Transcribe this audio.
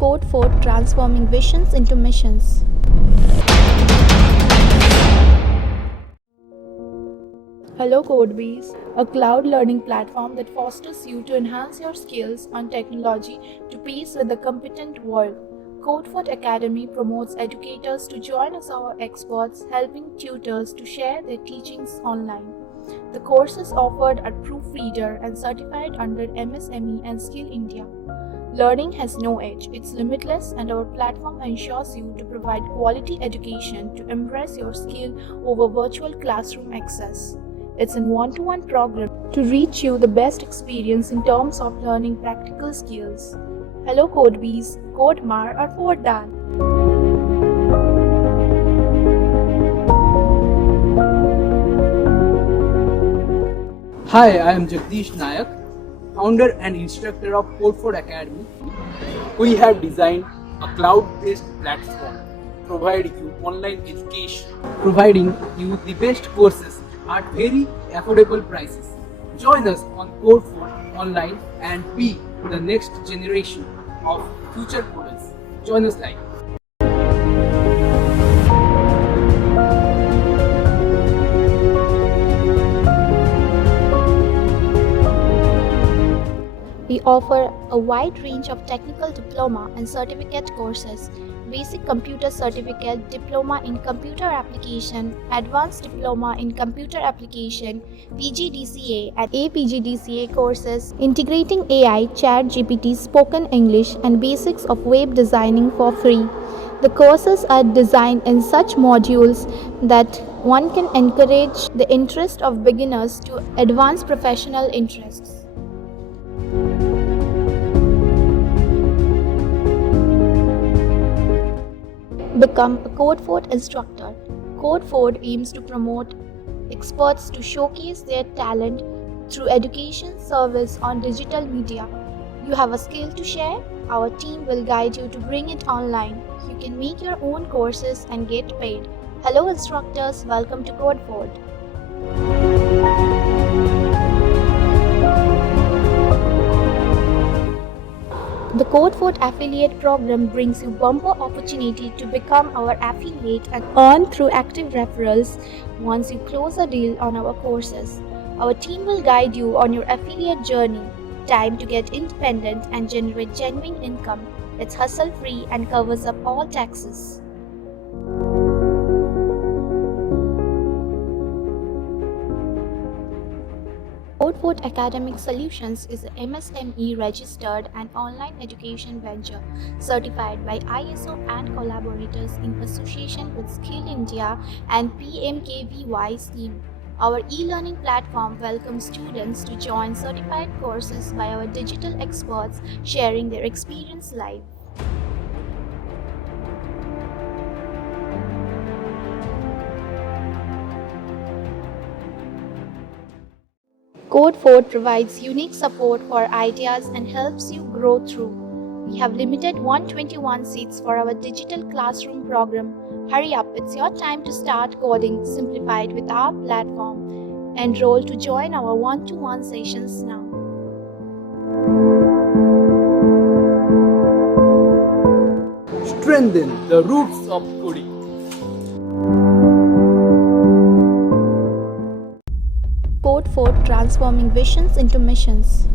Codefod, transforming visions into missions. Hello Codebees, a cloud learning platform that fosters you to enhance your skills on technology to pace with the competent world. Codefod Academy promotes educators to join as our experts, helping tutors to share their teachings online. The courses offered are proofreader and certified under MSME and Skill India. Learning has no age, it's limitless, and our platform ensures you to provide quality education to embrace your skill over virtual classroom access. It's a one-to-one program to reach you the best experience in terms of learning practical skills. Hello Codebees, Code Maar or Voortdaan. Hi, I am Jagdish Nayak, founder and instructor of Codefod Academy. We have designed a cloud-based platform providing you online education, providing you the best courses at very affordable prices. Join us on Codefod online and be the next generation of future coders. Join us live. We offer a wide range of technical diploma and certificate courses, basic computer certificate, diploma in computer application, advanced diploma in computer application, PGDCA and APGDCA courses, integrating AI, ChatGPT, spoken English, and basics of web designing for free. The courses are designed in such modules that one can encourage the interest of beginners to advanced professional interests. Become a Codefod instructor. Codefod aims to promote experts to showcase their talent through education service on digital media. You have a skill to share? Our team will guide you to bring it online. You can make your own courses and get paid. Hello instructors, welcome to Codefod. The Codefod affiliate program brings you bumper opportunity to become our affiliate and earn through active referrals once you close a deal on our courses. Our team will guide you on your affiliate journey. Time to get independent and generate genuine income. It's hustle-free and covers up all taxes. Codefod Academic Solutions is a MSME registered and online education venture certified by ISO and collaborators in association with Skill India and PMKVY scheme. Our e-learning platform welcomes students to join certified courses by our digital experts sharing their experience live. Codefod provides unique support for ideas and helps you grow through. We have limited 121 seats for our digital classroom program. Hurry up, it's your time to start coding simplified with our platform. Enroll to join our one-to-one sessions now. Strengthen the roots of coding. Codefod, transforming visions into missions.